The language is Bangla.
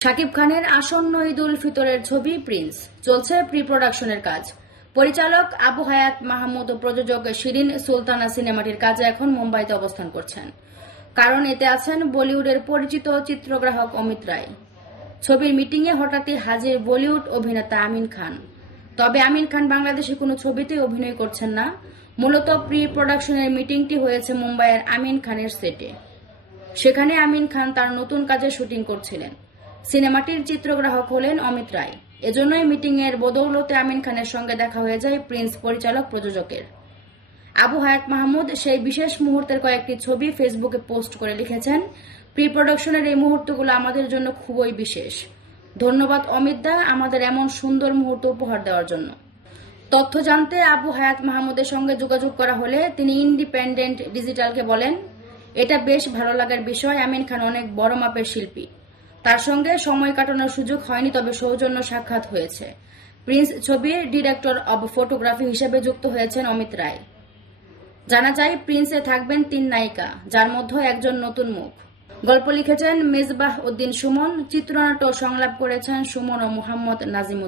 শাকিব খানের আসন্ন ঈদ উল ফিতরের ছবি প্রিন্স চলছে প্রি প্রোডাকশনের কাজ। পরিচালক আবু হায়াত মাহমুদ ও প্রযোজক শিরিন সুলতানা সিনেমাটির কাজে এখন মুম্বাইতে অবস্থান করছেন, কারণ এতে আছেন বলিউডের পরিচিত চিত্রগ্রাহক অমিত রায়। ছবির মিটিংয়ে হঠাৎই হাজির বলিউড অভিনেতা আমিন খান। তবে আমিন খান বাংলাদেশে কোনো ছবিতে অভিনয় করছেন না। মূলত প্রি প্রোডাকশনের মিটিংটি হয়েছে মুম্বাইয়ের আমিন খানের সেটে। সেখানে আমিন খান তার নতুন কাজের শুটিং করছিলেন। সিনেমাটির চিত্রগ্রাহক হলেন অমিত রায়। এজন্যই মিটিংয়ের বদৌলতে আমিন খানের সঙ্গে দেখা হয়ে যায় প্রিন্স পরিচালক প্রযোজকের। আবু হায়াত মাহমুদ সেই বিশেষ মুহূর্তের কয়েকটি ছবি ফেসবুকে পোস্ট করে লিখেছেন, প্রি প্রোডাকশনের এই মুহূর্তগুলো আমাদের জন্য খুবই বিশেষ। ধন্যবাদ অমিত দা, আমাদের এমন সুন্দর মুহূর্ত উপহার দেওয়ার জন্য। তথ্য জানতে আবু হায়াত মাহমুদের সঙ্গে যোগাযোগ করা হলে তিনি ইন্ডিপেন্ডেন্ট ডিজিটালকে বলেন, এটা বেশ ভালো লাগার বিষয়। আমিন খান অনেক বড় মাপের শিল্পী, তার সঙ্গে সময় কাটানোর সুযোগ হয়নি, তবে সৌজন্য সাক্ষাৎ হয়েছে। প্রিন্স ছবির ডিরেক্টর অব ফটোগ্রাফি হিসেবে যুক্ত হয়েছেন অমিত রায়। জানা যায় প্রিন্সে থাকবেন 3 নায়িকা, যার মধ্যে একজন নতুন মুখ। গল্প লিখেছেন মেজবাহ উদ্দিন সুমন, চিত্রনাট্য ও সংলাপ করেছেন সুমন ও মোহাম্মদ নাজিমুদ্দিন।